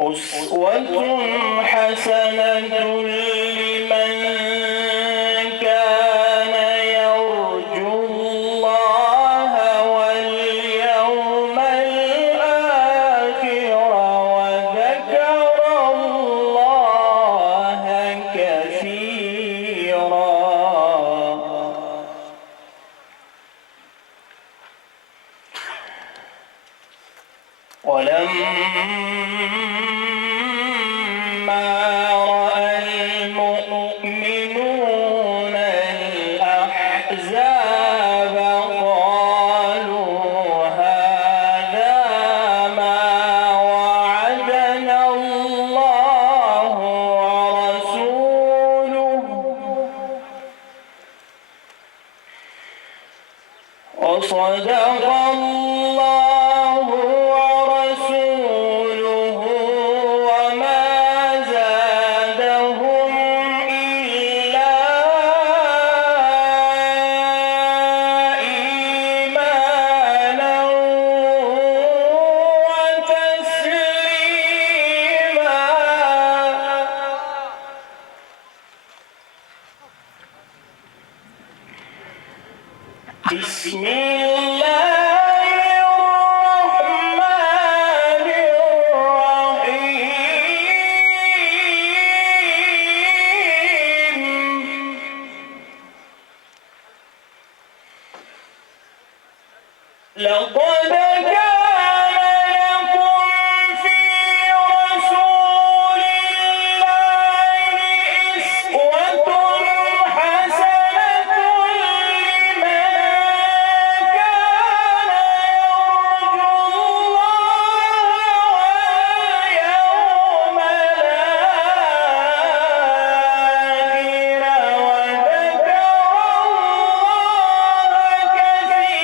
أسوة حسنة لمن كان يرجو الله واليوم الآخر وذكر الله كثيرا. ولما رأى المؤمنون الأحزاب قالوا هذا ما وعدنا الله ورسوله وصدق الله ورسوله وما زادهم إلا إيمانا وتسليما. بسم الله الرحمن الرحيم. لقد كان لكم في رسول الله أسوة حسنة لمن كان يرجو الله واليوم الآخر وذكر الله كثيرا.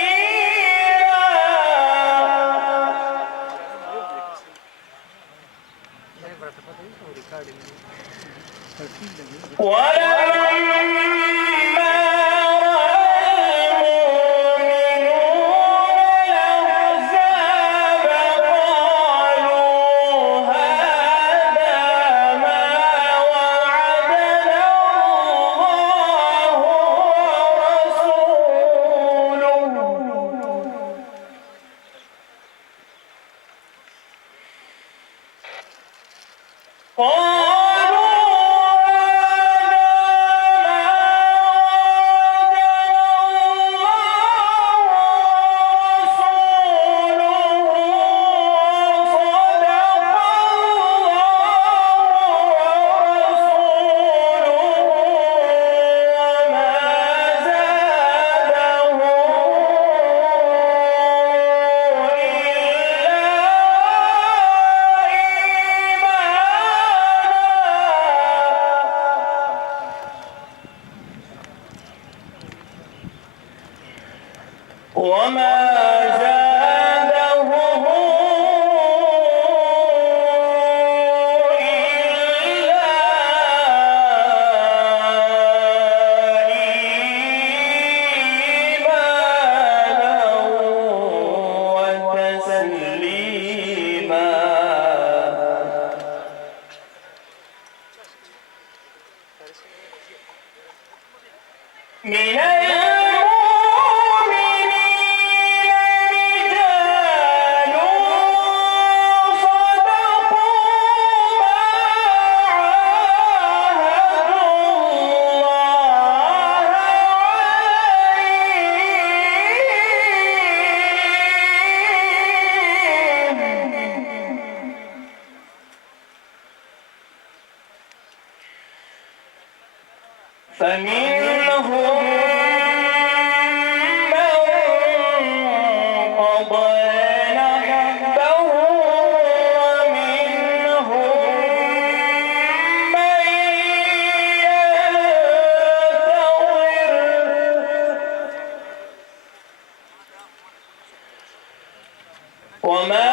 ولما رأى المؤمنون الأحزاب قالوا هذا ما وعدنا الله ورسوله وما زادهم إلا إيمانا وتسليما. من المؤمنين رجال صدقوا فمنهم من قضى نحبه ومنهم من ينتظر وما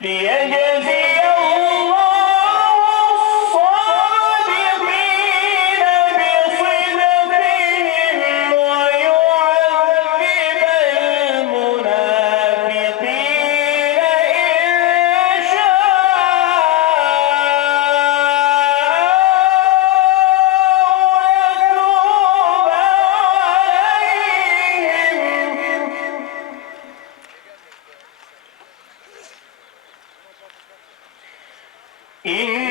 ليجزي الله الصادقين بصدقهم ويعذب المنافقين إن شاء ويتوب عليهم. إن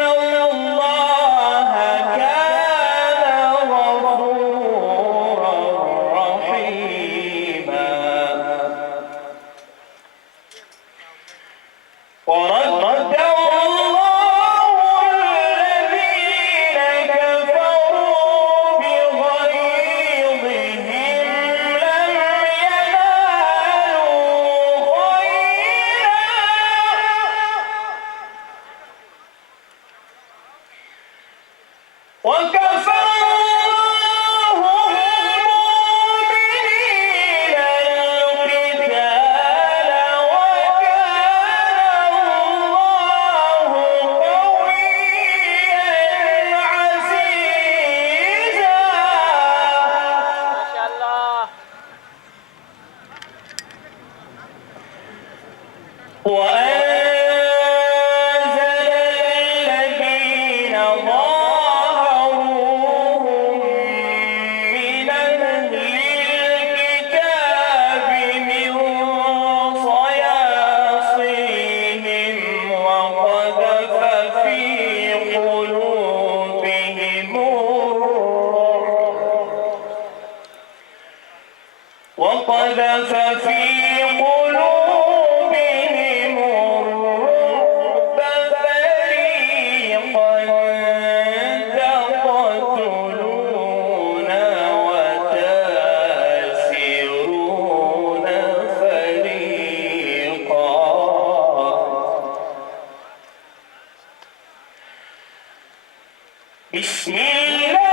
الله كان غفورا رحيما. ورد الله الذين كفروا بغيظهم لم ينالوا خيرا وكفى الله المؤمنين القتال وكان الله قويا عزيزا. ما شاء الله. وأنزل الذين ظاهروهم من أهل الكتاب من صياصيهم وقذف في قلوبهم الرعب فريقا تقتلون وتأسرون فريقا. بسم الله